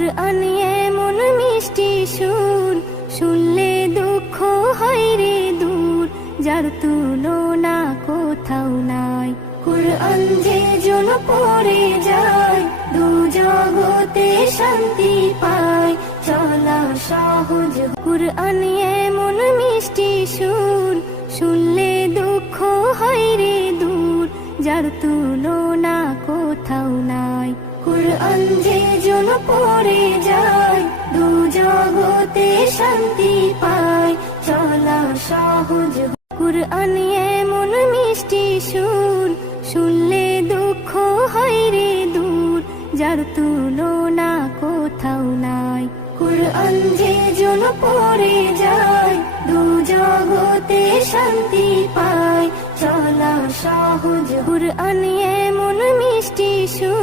কুরআন এমন মিষ্টি সুর, শুনলে দুঃখ হয় রে দূর, যার তুলনা কোথাও নাই। কুরআন যে জন পড়ে যায়, দু জগতে শান্তি পায়, চলা সহজ। কুরআন এমন মিষ্টি সুর, শুনলে দুঃখ হয় রে দূর, যার তুলনা কোথাও নাই। কুরআন যে জন পড়ে যায়, দু জগতে শান্তি পায়, চলা সহজ। কুরআন এমন মিষ্টি সুর, শুনলে দুঃখ হয় রে দূর, যার তুলনা কোথাও নাই। কুরআন যে জন পড়ে যায়, দু জগতে শান্তি পায়, চলা সহজ। কুরআন এমন মিষ্টি সুর।